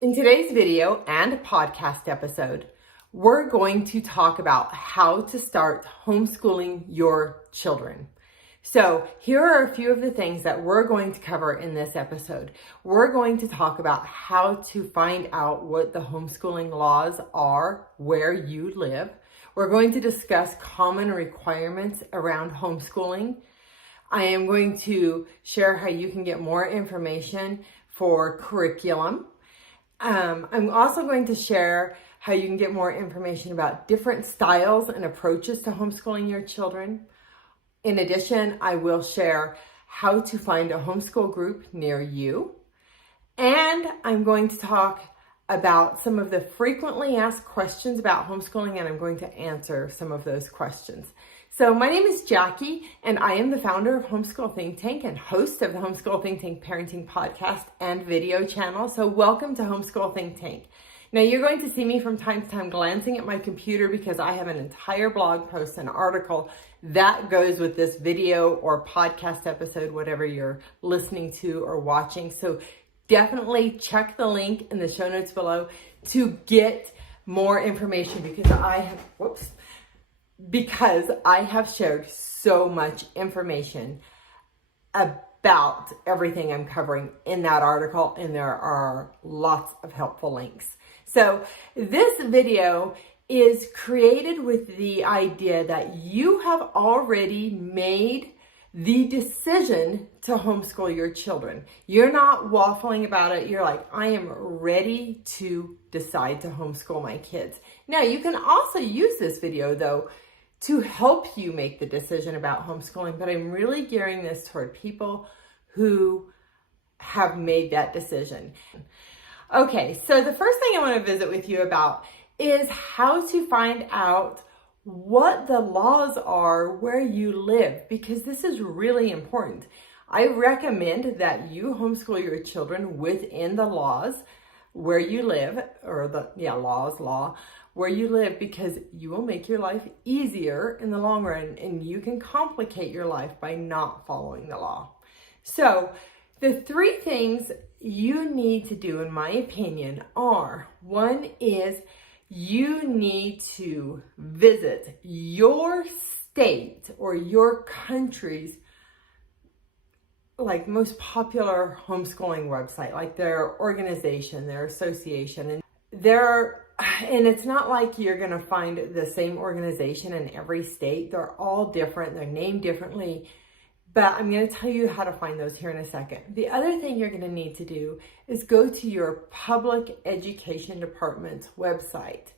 In today's video and podcast episode, we're going to talk about how to start homeschooling your children. So here are a few of the things that we're going to cover in this episode. We're going to talk about how to find out what the homeschooling laws are where you live. We're going to discuss common requirements around homeschooling. I am going to share how you can get more information for curriculum. I'm also going to share how you can get more information about different styles and approaches to homeschooling your children. In addition, I will share how to find a homeschool group near you. And I'm going to talk about some of the frequently asked questions about homeschooling, and I'm going to answer some of those questions. So my name is Jackie, and I am the founder of Homeschool ThinkTank and host of the Homeschool ThinkTank parenting podcast and video channel. So welcome to Homeschool ThinkTank. Now you're going to see me from time to time glancing at my computer because I have an entire blog post and article that goes with this video or podcast episode, whatever you're listening to or watching. So definitely check the link in the show notes below to get more information because I have shared so much information about everything I'm covering in that article, and there are lots of helpful links. So this video is created with the idea that you have already made the decision to homeschool your children. You're not waffling about it. You're like, I am ready to decide to homeschool my kids. Now, you can also use this video, though, to help you make the decision about homeschooling, but I'm really gearing this toward people who have made that decision. Okay, so the first thing I want to visit with you about is how to find out what the laws are where you live, because this is really important. I recommend that you homeschool your children within the laws where you live, or law where you live, because you will make your life easier in the long run, and you can complicate your life by not following the law. So the three things you need to do, in my opinion, are: one is you need to visit your state or your country's most popular homeschooling website, like their organization, their association. And it's not like you're going to find the same organization in every state. They're all different. They're named differently. But I'm going to tell you how to find those here in a second. The other thing you're going to need to do is go to your public education department's website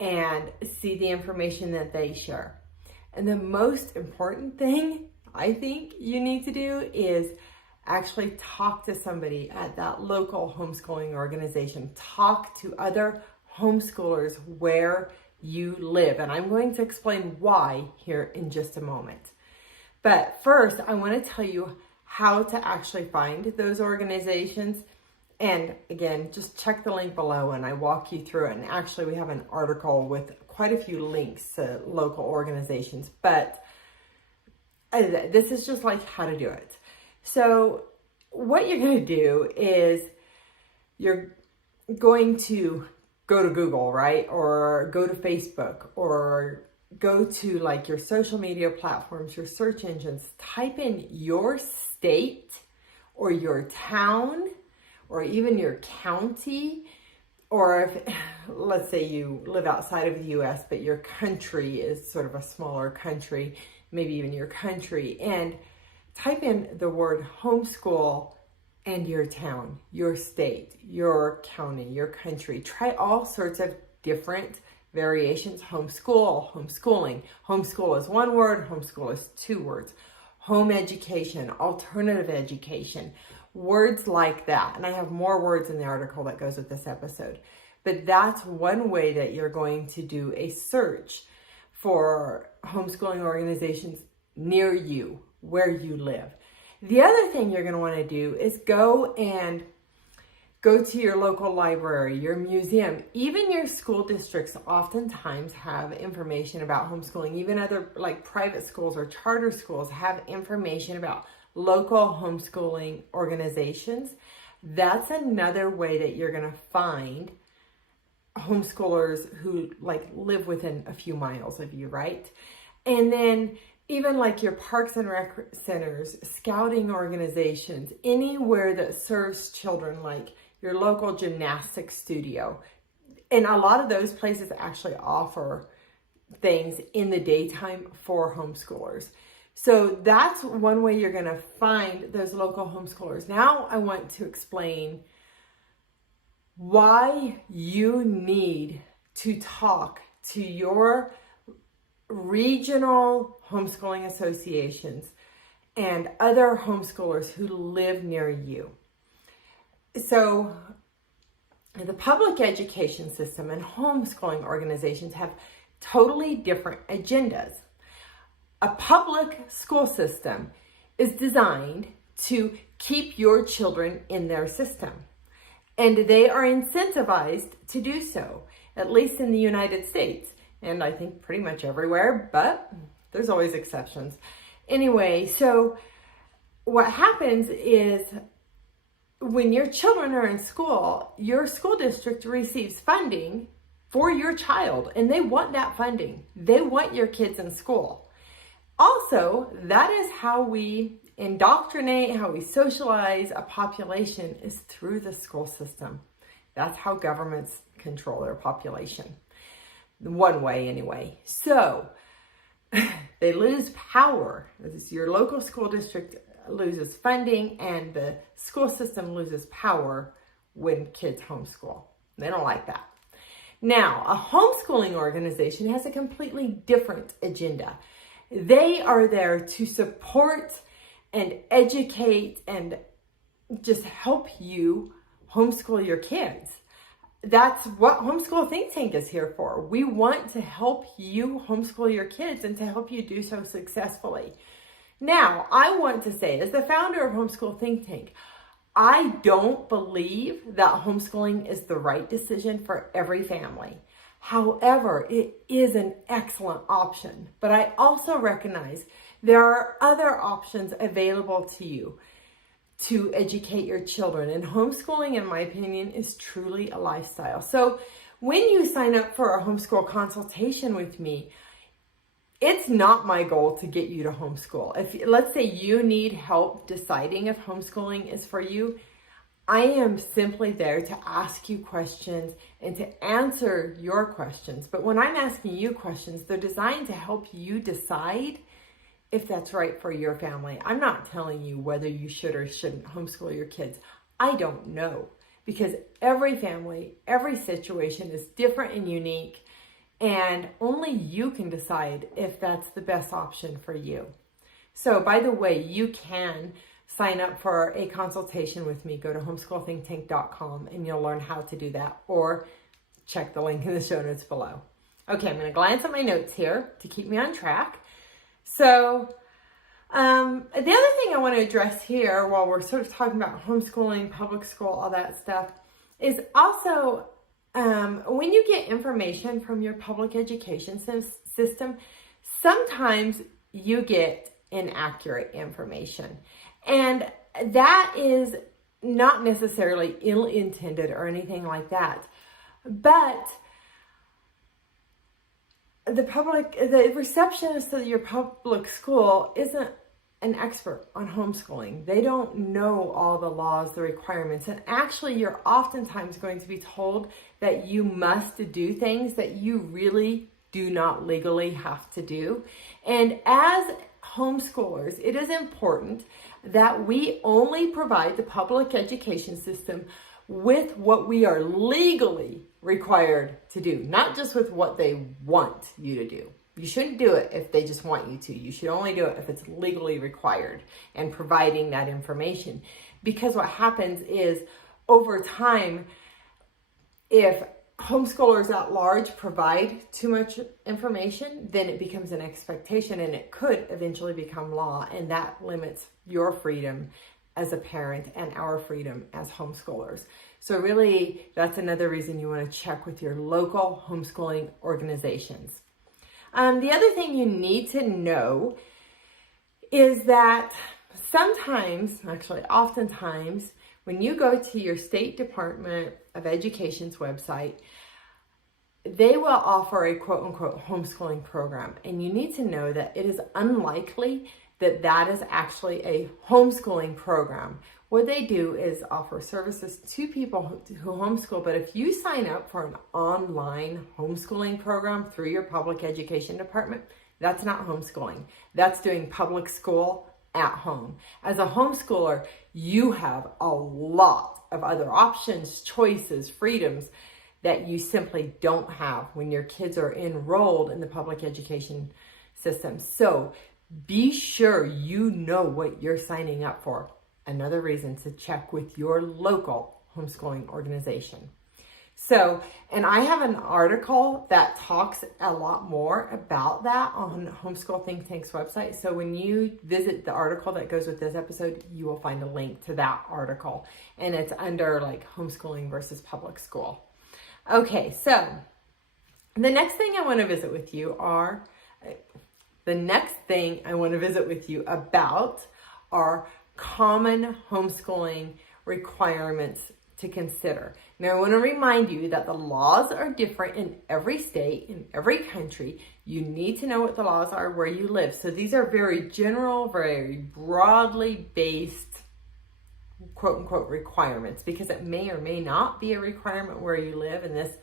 and see the information that they share. And the most important thing I think you need to do is actually talk to somebody at that local homeschooling organization. Talk to other homeschoolers where you live. And I'm going to explain why here in just a moment. But first, I want to tell you how to actually find those organizations. And again, just check the link below and I walk you through it. And actually, we have an article with quite a few links to local organizations. But this is just like how to do it. So what you're going to do is you're going to go to Google, right? Or go to Facebook, or go to like your social media platforms, your search engines, type in your state or your town or even your county, or if, let's say you live outside of the US, but your country is sort of a smaller country, maybe even your country, and type in the word homeschool and your town, your state, your county, your country. Try all sorts of different variations. Homeschool, homeschooling. Homeschool is one word, homeschool is two words. Home education, alternative education, words like that. And I have more words in the article that goes with this episode. But that's one way that you're going to do a search for homeschooling organizations near you, where you live. The other thing you're going to want to do is go to your local library, your museum, even your school districts oftentimes have information about homeschooling. Even other like private schools or charter schools have information about local homeschooling organizations That's another way that you're going to find homeschoolers who like live within a few miles of you, right? And then even like your parks and rec centers, scouting organizations, anywhere that serves children, like your local gymnastics studio. And a lot of those places actually offer things in the daytime for homeschoolers. So that's one way you're going to find those local homeschoolers. Now I want to explain why you need to talk to your regional homeschooling associations and other homeschoolers who live near you. So the public education system and homeschooling organizations have totally different agendas. A public school system is designed to keep your children in their system, and they are incentivized to do so, at least in the United States, and I think pretty much everywhere, but there's always exceptions. Anyway, so what happens is when your children are in school, your school district receives funding for your child, and they want that funding. They want your kids in school. Also, that is how we indoctrinate, how we socialize a population, is through the school system. That's how governments control their population. One way anyway. So they lose power. Your local school district loses funding and the school system loses power when kids homeschool. They don't like that. Now, a homeschooling organization has a completely different agenda. They are there to support and educate and just help you homeschool your kids. That's what Homeschool Think Tank is here for. We want to help you homeschool your kids and to help you do so successfully. Now, I want to say, as the founder of Homeschool Think Tank, I don't believe that homeschooling is the right decision for every family. However, it is an excellent option, but I also recognize there are other options available to you to educate your children. And homeschooling, in my opinion, is truly a lifestyle. So when you sign up for a homeschool consultation with me, it's not my goal to get you to homeschool. If, let's say, you need help deciding if homeschooling is for you, I am simply there to ask you questions and to answer your questions. But when I'm asking you questions, they're designed to help you decide if that's right for your family. I'm not telling you whether you should or shouldn't homeschool your kids. I don't know, because every family, every situation is different and unique, and only you can decide if that's the best option for you. So, by the way, you can sign up for a consultation with me. Go to homeschoolthinktank.com and you'll learn how to do that, or check the link in the show notes below. Okay, I'm going to glance at my notes here to keep me on track. So the other thing I want to address here, while we're sort of talking about homeschooling, public school, all that stuff, is also when you get information from your public education system, sometimes you get inaccurate information. And that is not necessarily ill-intended or anything like that. But the receptionist of your public school isn't an expert on homeschooling. They don't know all the laws, the requirements, and actually you're oftentimes going to be told that you must do things that you really do not legally have to do. And as homeschoolers, it is important that we only provide the public education system with what we are legally required to do, not just with what they want you to do. You shouldn't do it if they just want you to. You should only do it if it's legally required and providing that information. Because what happens is, over time, if homeschoolers at large provide too much information, then it becomes an expectation and it could eventually become law, and that limits your freedom as a parent and our freedom as homeschoolers. So really, that's another reason you want to check with your local homeschooling organizations. The other thing you need to know is that sometimes, actually oftentimes, When you go to your state Department of Education's website, they will offer a quote unquote homeschooling program. And you need to know that it is unlikely that that is actually a homeschooling program. What they do is offer services to people who homeschool, but if you sign up for an online homeschooling program through your public education department, that's not homeschooling. That's doing public school at home. As a homeschooler, you have a lot of other options, choices, freedoms that you simply don't have when your kids are enrolled in the public education system. So be sure you know what you're signing up for. Another reason to check with your local homeschooling organization. So, and I have an article that talks a lot more about that on Homeschool Think Tank's website. So when you visit the article that goes with this episode, you will find a link to that article. And it's under like homeschooling versus public school. Okay, so the next thing I want to visit with you about are common homeschooling requirements to consider. Now, I want to remind you that the laws are different in every state, in every country. You need to know what the laws are where you live. So these are very general, very broadly based, quote unquote, requirements, because it may or may not be a requirement where you live. And this,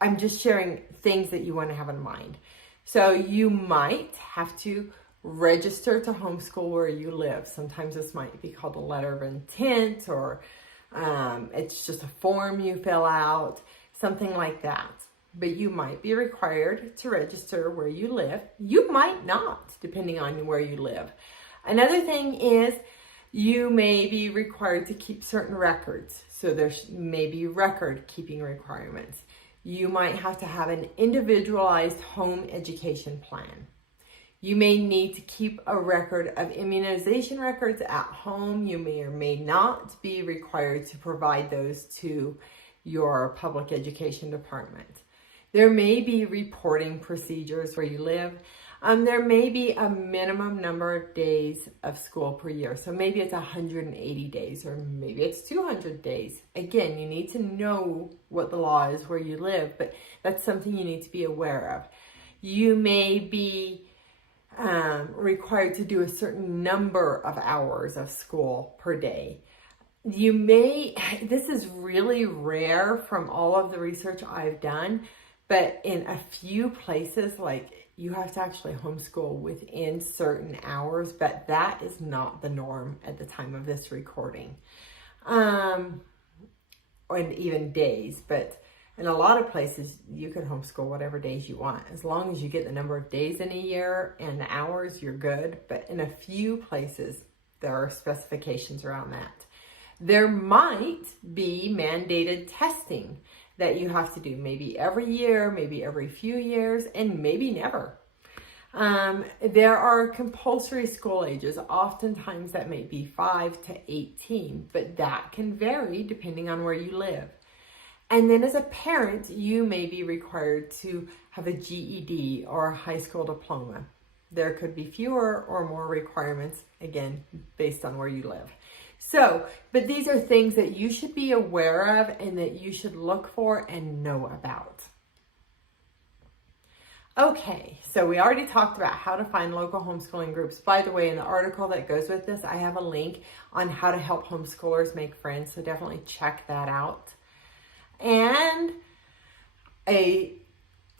I'm just sharing things that you want to have in mind. So you might have to register to homeschool where you live. Sometimes this might be called a letter of intent, or it's just a form you fill out, something like that. But you might be required to register where you live. You might not, depending on where you live. Another thing is you may be required to keep certain records. So there's maybe record keeping requirements. You might have to have an individualized home education plan. You may need to keep a record of immunization records at home. You may or may not be required to provide those to your public education department. There may be reporting procedures where you live. There may be a minimum number of days of school per year. So maybe it's 180 days, or maybe it's 200 days. Again, you need to know what the law is where you live, but that's something you need to be aware of. You may be required to do a certain number of hours of school per day. This is really rare from all of the research I've done, but in a few places, like you have to actually homeschool within certain hours, but that is not the norm at the time of this recording. And even days, but in a lot of places, you can homeschool whatever days you want. As long as you get the number of days in a year and the hours, you're good. But in a few places, there are specifications around that. There might be mandated testing that you have to do, maybe every year, maybe every few years, and maybe never. There are compulsory school ages. Oftentimes that may be 5 to 18, but that can vary depending on where you live. And then as a parent, you may be required to have a GED or a high school diploma. There could be fewer or more requirements, again, based on where you live. So, but these are things that you should be aware of and that you should look for and know about. Okay, so we already talked about how to find local homeschooling groups. By the way, in the article that goes with this, I have a link on how to help homeschoolers make friends, so definitely check that out. And I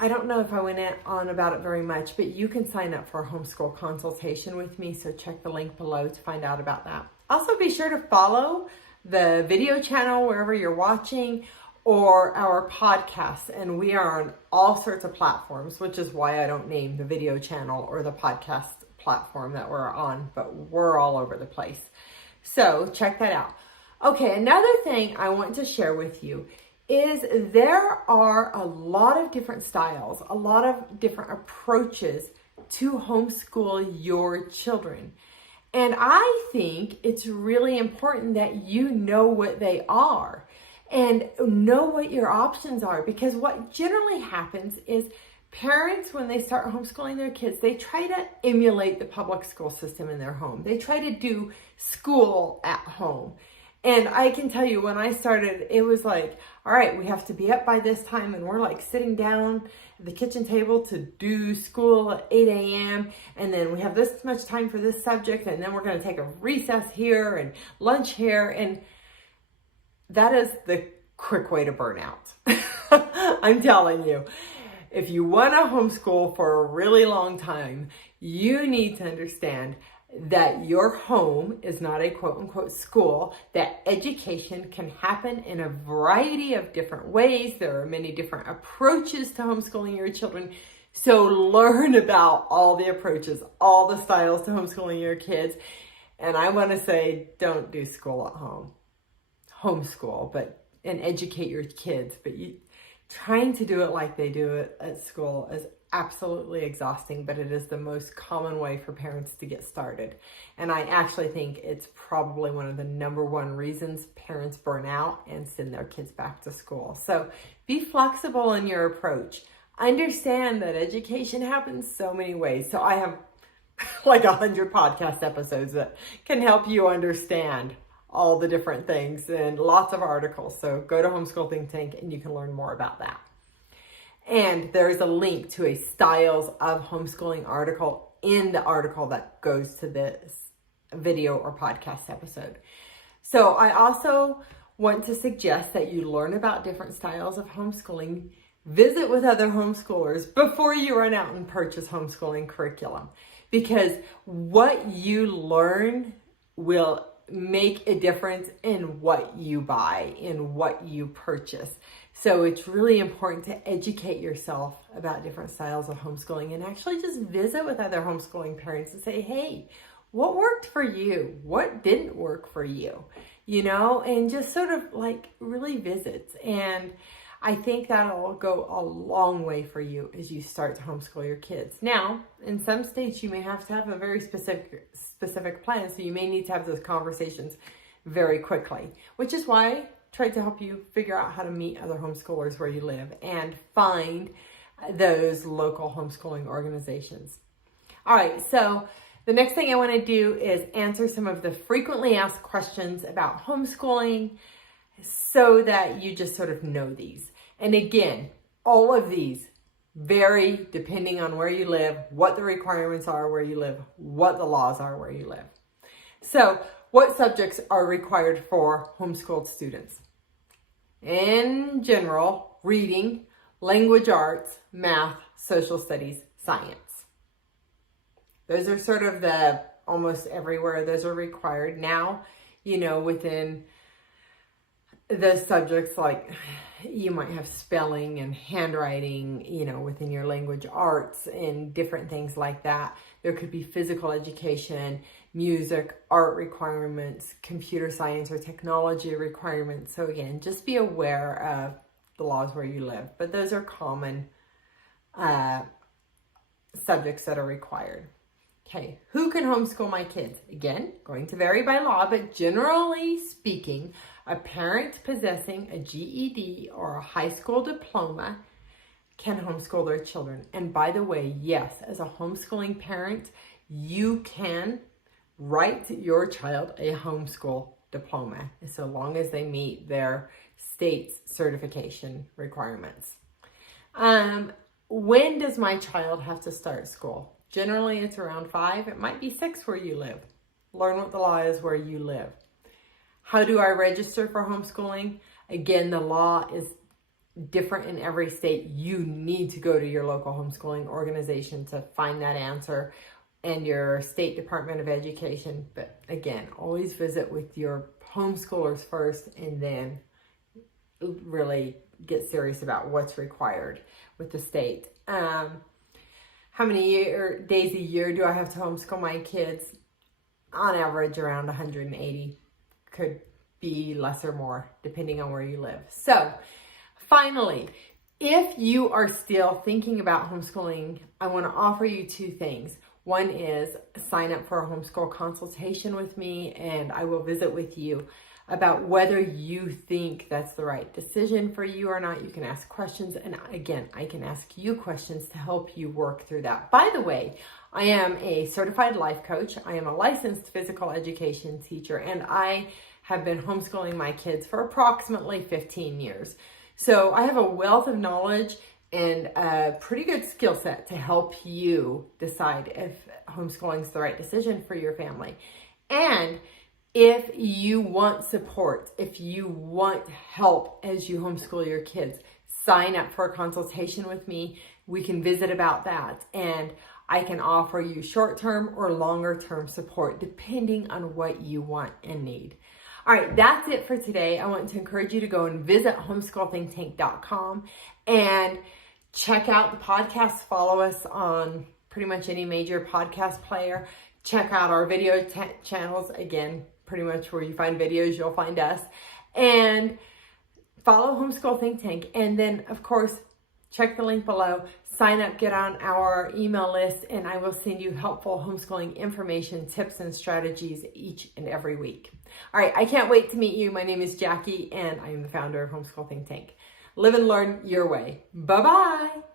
don't know if I went on about it very much, but you can sign up for a homeschool consultation with me. So check the link below to find out about that. Also be sure to follow the video channel wherever you're watching, or our podcast. And we are on all sorts of platforms, which is why I don't name the video channel or the podcast platform that we're on, but we're all over the place. So check that out. Okay, another thing I want to share with you is there are a lot of different styles, a lot of different approaches to homeschool your children. And I think it's really important that you know what they are and know what your options are, because what generally happens is parents, when they start homeschooling their kids, they try to emulate the public school system in their home. They try to do school at home. And I can tell you, when I started, it was like, all right, we have to be up by this time, and we're like sitting down at the kitchen table to do school at 8 a.m. And then we have this much time for this subject, and then we're going to take a recess here and lunch here. And that is the quick way to burn out. I'm telling you, if you want to homeschool for a really long time, you need to understand that your home is not a quote unquote school, that education can happen in a variety of different ways. There are many different approaches to homeschooling your children. So learn about all the approaches, all the styles to homeschooling your kids. And I want to say, don't do school at home. Homeschool, and educate your kids. But trying to do it like they do it at school is absolutely exhausting, but it is the most common way for parents to get started. And I actually think it's probably one of the number one reasons parents burn out and send their kids back to school. So be flexible in your approach. Understand that education happens so many ways. So I have like 100 podcast episodes that can help you understand all the different things and lots of articles. So go to Homeschool Think Tank and you can learn more about that. And there is a link to a styles of homeschooling article in the article that goes to this video or podcast episode. So I also want to suggest that you learn about different styles of homeschooling, visit with other homeschoolers before you run out and purchase homeschooling curriculum, because what you learn will make a difference in what you buy, in what you purchase. So it's really important to educate yourself about different styles of homeschooling and actually just visit with other homeschooling parents and say, hey, what worked for you? What didn't work for you? And just sort of like really visit. And I think that'll go a long way for you as you start to homeschool your kids. Now, in some states, you may have to have a very specific plan, so you may need to have those conversations very quickly, which is why I tried to help you figure out how to meet other homeschoolers where you live and find those local homeschooling organizations. All right, so the next thing I want to do is answer some of the frequently asked questions about homeschooling so that you just sort of know these. And again, all of these vary depending on where you live, what the requirements are where you live, what the laws are where you live. So, what subjects are required for homeschooled students? In general, reading, language arts, math, social studies, science. Those are sort of almost everywhere those are required. Now, within the subjects, like you might have spelling and handwriting, within your language arts and different things like that. There could be physical education, music, art requirements, computer science or technology requirements. So again, just be aware of the laws where you live. But those are common subjects that are required. Okay, who can homeschool my kids? Again, going to vary by law, but generally speaking, a parent possessing a GED or a high school diploma can homeschool their children. And by the way, yes, as a homeschooling parent, you can write your child a homeschool diploma, so long as they meet their state's certification requirements. When does my child have to start school? Generally, it's around 5. It might be 6 where you live. Learn what the law is where you live. How do I register for homeschooling? Again, the law is different in every state. You need to go to your local homeschooling organization to find that answer and your state Department of Education. But again, always visit with your homeschoolers first and then really get serious about what's required with the state. How many days a year do I have to homeschool my kids? On average, around 180. Could be less or more, depending on where you live. So, finally, if you are still thinking about homeschooling, I want to offer you 2 things. One is sign up for a homeschool consultation with me, and I will visit with you about whether you think that's the right decision for you or not. You can ask questions, and again, I can ask you questions to help you work through that. By the way, I am a certified life coach. I am a licensed physical education teacher, and I have been homeschooling my kids for approximately 15 years. So I have a wealth of knowledge and a pretty good skill set to help you decide if homeschooling is the right decision for your family. And if you want support, if you want help as you homeschool your kids, sign up for a consultation with me. We can visit about that, and I can offer you short-term or longer-term support depending on what you want and need. All right, that's it for today. I want to encourage you to go and visit HomeSchoolThinkTank.com and check out the podcast. Follow us on pretty much any major podcast player. Check out our video channels. Again, pretty much where you find videos, you'll find us. And follow Homeschool Think Tank. And then, of course, check the link below. Sign up, get on our email list, and I will send you helpful homeschooling information, tips, and strategies each and every week. All right, I can't wait to meet you. My name is Jackie, and I am the founder of Homeschool Think Tank. Live and learn your way. Bye-bye.